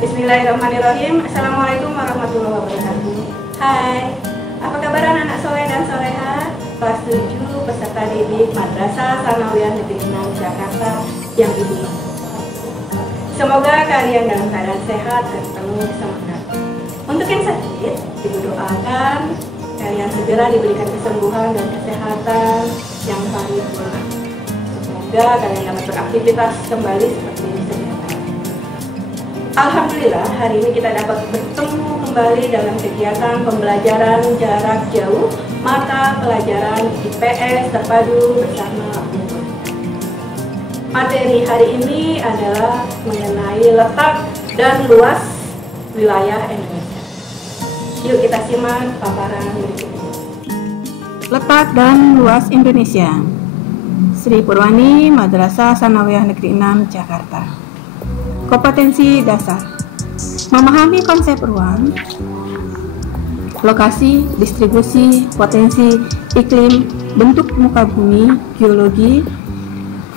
Bismillahirrahmanirrahim. Assalamualaikum warahmatullahi wabarakatuh. Hai, apa kabar anak-anak soleh dan soleha? Kelas 7 peserta didik Madrasah Sanawiyah Negeri 6 Jakarta yang ibu. Semoga kalian dalam keadaan sehat dan penuh semangat. Untuk yang sakit, ibu doakan kalian segera diberikan kesembuhan dan kesehatan yang paripurna. Semoga kalian dapat beraktivitas kembali seperti sedia kala. Alhamdulillah, hari ini kita dapat bertemu kembali dalam kegiatan pembelajaran jarak jauh mata pelajaran IPS terpadu bersama Ibu. Materi hari ini adalah mengenai letak dan luas wilayah Indonesia. Yuk kita simak paparan berikut ini. Letak dan luas Indonesia. Sri Purwani, Madrasah Sanawiyah Negeri 6, Jakarta. Kompetensi dasar: memahami konsep ruang, lokasi, distribusi, potensi, iklim, bentuk muka bumi, geologi,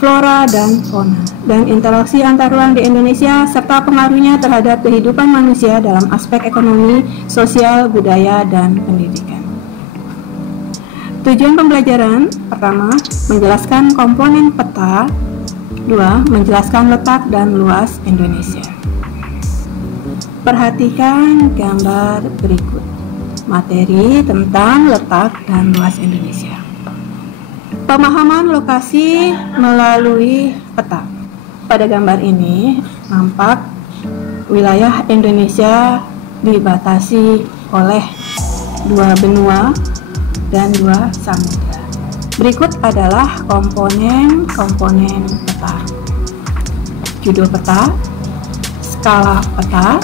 flora dan fauna, dan interaksi antar ruang di Indonesia serta pengaruhnya terhadap kehidupan manusia dalam aspek ekonomi, sosial, budaya, dan pendidikan. Tujuan pembelajaran: pertama, menjelaskan komponen peta. 2. Menjelaskan letak dan luas Indonesia. Perhatikan gambar berikut. Materi tentang letak dan luas Indonesia. Pemahaman lokasi melalui peta. Pada gambar ini nampak wilayah Indonesia dibatasi oleh 2 benua dan 2 samudra. Berikut adalah komponen-komponen peta. Judul peta, skala peta,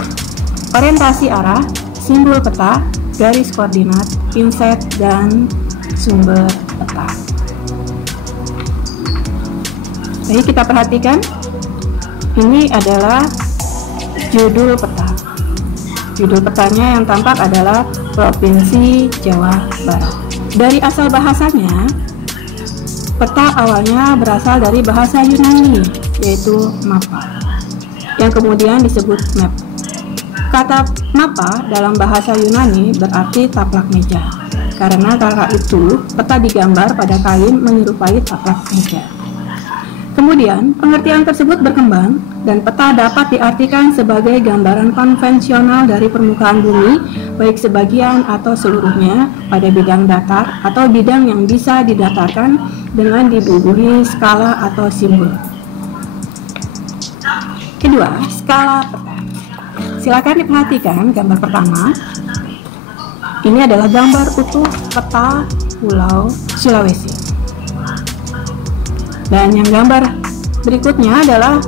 orientasi arah, simbol peta, garis koordinat, inset, dan sumber peta. Jadi kita perhatikan, ini adalah judul peta. Judul petanya yang tampak adalah Provinsi Jawa Barat. Dari asal bahasanya, peta awalnya berasal dari bahasa Yunani, yaitu mapa, yang kemudian disebut map. Kata mapa dalam bahasa Yunani berarti taplak meja. Karena kala itu, peta digambar pada kain menyerupai taplak meja. Kemudian, pengertian tersebut berkembang, dan peta dapat diartikan sebagai gambaran konvensional dari permukaan bumi, baik sebagian atau seluruhnya pada bidang datar atau bidang yang bisa didatarkan dengan dibubuhi skala atau simbol. Kedua, skala peta. Silakan diperhatikan gambar pertama. Ini adalah gambar utuh peta Pulau Sulawesi. Dan yang gambar berikutnya adalah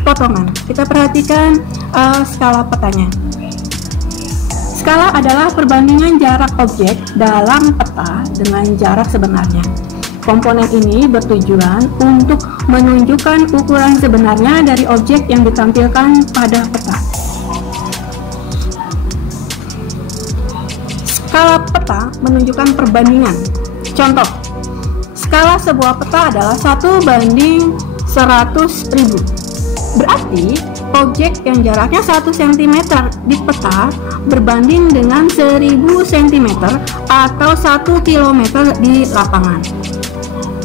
potongan. Kita perhatikan skala petanya. Skala adalah perbandingan jarak objek dalam peta dengan jarak sebenarnya. Komponen ini bertujuan untuk menunjukkan ukuran sebenarnya dari objek yang ditampilkan pada peta. Skala peta menunjukkan perbandingan. Contoh, skala sebuah peta adalah 1:100.000. Berarti objek yang jaraknya 1 cm di peta berbanding dengan 1000 cm atau 1 km di lapangan.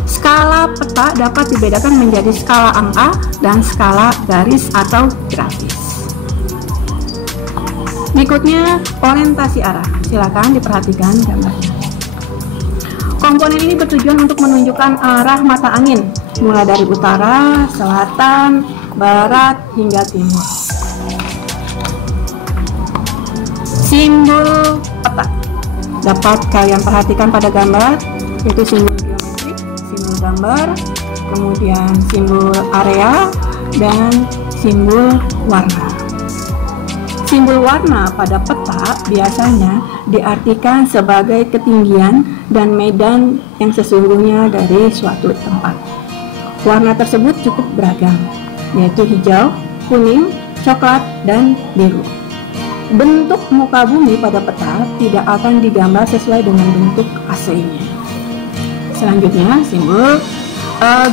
Skala peta dapat dibedakan menjadi skala angka dan skala garis atau grafis. Berikutnya, orientasi arah. Silakan diperhatikan gambarnya. Komponen ini bertujuan untuk menunjukkan arah mata angin, mulai dari utara, selatan, barat, hingga timur. Simbol peta dapat kalian perhatikan pada gambar, yaitu simbol geometrik, simbol gambar, kemudian simbol area, dan simbol warna. Simbol warna pada peta biasanya diartikan sebagai ketinggian dan medan yang sesungguhnya dari suatu tempat. Warna tersebut cukup beragam, yaitu hijau, kuning, coklat, dan biru. Bentuk muka bumi pada peta tidak akan digambar sesuai dengan bentuk aslinya. Selanjutnya, simbol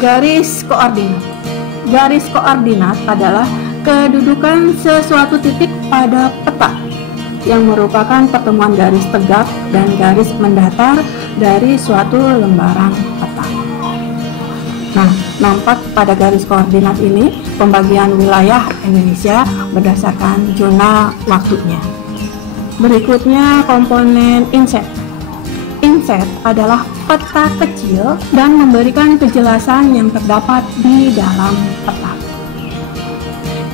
garis koordinat. Garis koordinat adalah kedudukan sesuatu titik pada peta yang merupakan pertemuan garis tegak dan garis mendatar dari suatu lembaran peta. Nah, nampak pada garis koordinat ini pembagian wilayah Indonesia berdasarkan zona waktunya. Berikutnya komponen inset. Inset adalah peta kecil dan memberikan kejelasan yang terdapat di dalam peta.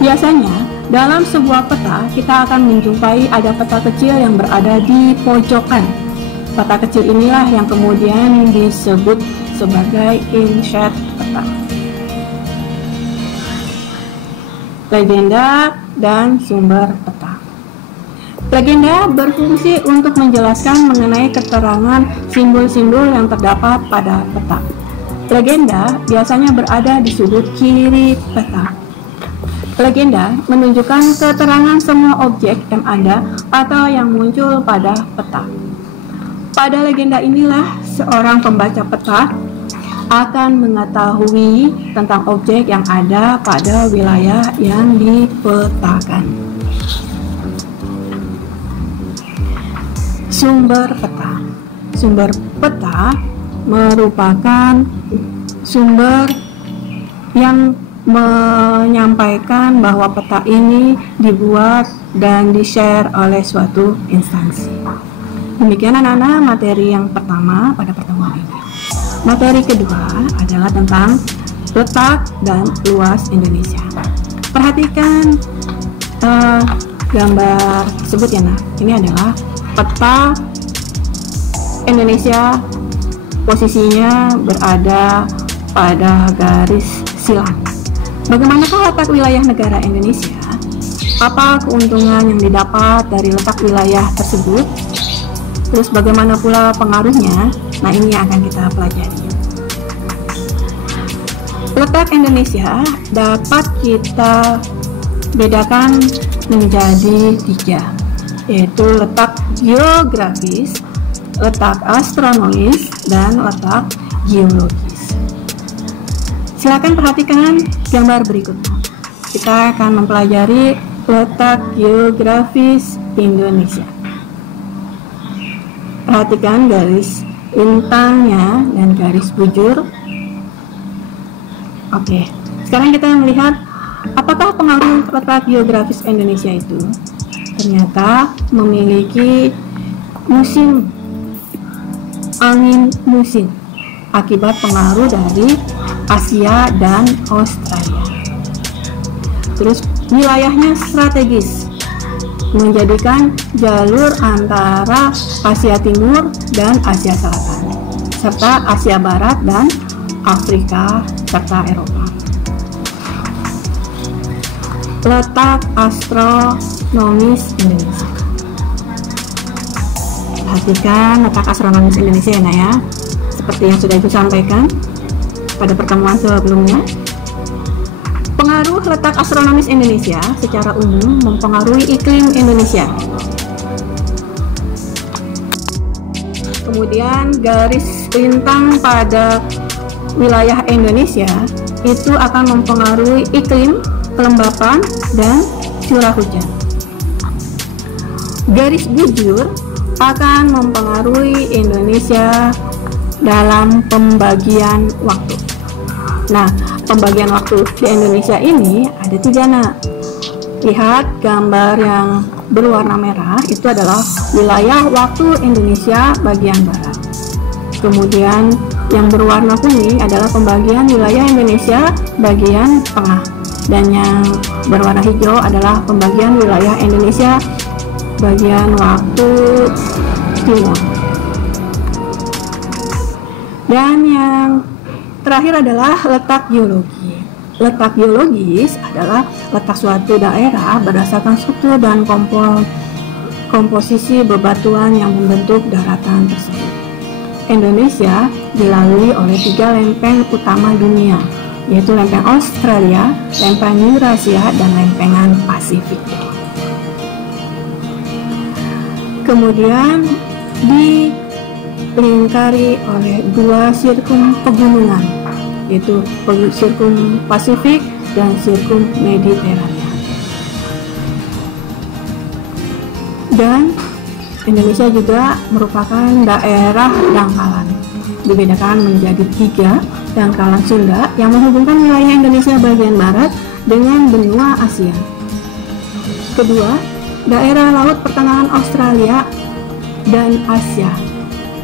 Biasanya, dalam sebuah peta, kita akan menjumpai ada peta kecil yang berada di pojokan. Peta kecil inilah yang kemudian disebut sebagai inset peta. Legenda dan sumber peta. Legenda berfungsi untuk menjelaskan mengenai keterangan simbol-simbol yang terdapat pada peta. Legenda biasanya berada di sudut kiri peta. Legenda menunjukkan keterangan semua objek yang ada atau yang muncul pada peta. Pada legenda inilah seorang pembaca peta akan mengetahui tentang objek yang ada pada wilayah yang dipetakan. Sumber peta. Sumber peta merupakan sumber yang menyampaikan bahwa peta ini dibuat dan di-share oleh suatu instansi. Demikian anak-anak materi yang pertama pada pertemuan ini. Materi kedua adalah tentang letak dan luas Indonesia. Perhatikan gambar tersebut ya nak. Ini adalah peta Indonesia, posisinya berada pada garis silang. Bagaimanakah letak wilayah negara Indonesia? Apa keuntungan yang didapat dari letak wilayah tersebut? Terus bagaimana pula pengaruhnya? Nah, ini yang akan kita pelajari. Letak Indonesia dapat kita bedakan menjadi 3, yaitu letak geografis, letak astronomis, dan letak geologis. Silakan perhatikan gambar berikutnya. Kita akan mempelajari letak geografis Indonesia. Perhatikan garis lintangnya dan garis bujur. Oke, sekarang kita melihat apakah pengaruh letak geografis Indonesia itu. Ternyata memiliki musim angin musim akibat pengaruh dari Asia dan Australia. Terus wilayahnya strategis, menjadikan jalur antara Asia Timur dan Asia Selatan, serta Asia Barat dan Afrika serta Eropa. Letak astronomis Indonesia. Perhatikan letak astronomis Indonesia ya, Nak ya. Seperti yang sudah Ibu sampaikan pada pertemuan sebelumnya, pengaruh letak astronomis Indonesia secara umum mempengaruhi iklim Indonesia. Kemudian garis lintang pada wilayah Indonesia itu akan mempengaruhi iklim, kelembapan, dan curah hujan. Garis bujur akan mempengaruhi Indonesia dalam pembagian waktu. Nah, pembagian waktu di Indonesia ini ada 3 nak. Lihat gambar yang berwarna merah, itu adalah wilayah waktu Indonesia bagian barat. Kemudian yang berwarna kuning adalah pembagian wilayah Indonesia bagian tengah. Dan yang berwarna hijau adalah pembagian wilayah Indonesia bagian waktu timur. Dan yang terakhir adalah letak geologi. Letak geologis adalah letak suatu daerah berdasarkan struktur dan komposisi bebatuan yang membentuk daratan tersebut. Indonesia dilalui oleh 3 lempeng utama dunia, yaitu lempeng Australia, lempeng Eurasia, dan lempengan Pasifik. Kemudian dilingkari oleh 2 sirkum pegunungan, yaitu sirkum Pasifik dan sirkum Mediterania. Dan Indonesia juga merupakan daerah dangkalan. Dibedakan menjadi 3, dangkalan Sunda yang menghubungkan wilayah Indonesia bagian barat dengan benua Asia. Kedua, daerah laut pertengahan Australia dan Asia.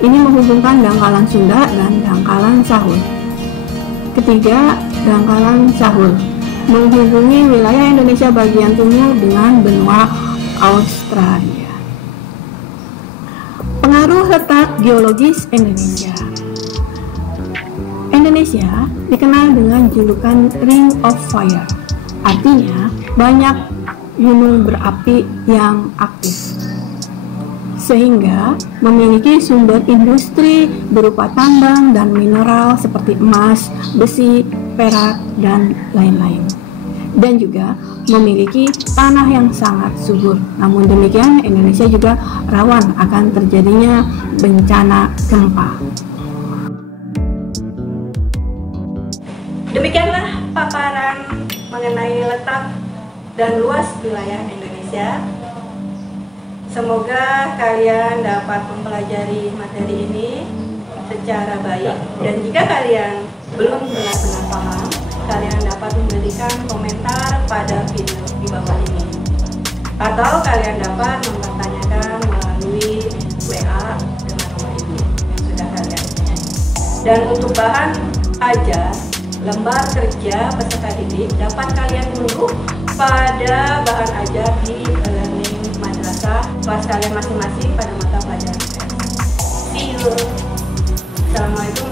Ini menghubungkan dangkalan Sunda dan dangkalan Sahul. Ketiga, dangkalan Sahul menghubungi wilayah Indonesia bagian timur dengan benua Australia. Pengaruh letak geologis Indonesia. Indonesia dikenal dengan julukan Ring of Fire, artinya banyak gunung berapi yang aktif, sehingga memiliki sumber industri berupa tambang dan mineral seperti emas, besi, perak, dan lain-lain. Dan juga memiliki tanah yang sangat subur. Namun demikian, Indonesia juga rawan akan terjadinya bencana gempa. Demikianlah paparan mengenai letak dan luas wilayah Indonesia. Semoga kalian dapat mempelajari materi ini secara baik, dan jika kalian belum benar-benar paham, kalian dapat memberikan komentar pada video di bawah ini, atau kalian dapat mempertanyakan melalui WA dengan nomor ini yang sudah kalian punya. Dan untuk bahan ajar lembar kerja peserta didik dapat kalian unduh pada bahan ajar di e-learning madrasah kelas kalian masing-masing pada mata pelajaran. See you. Assalamualaikum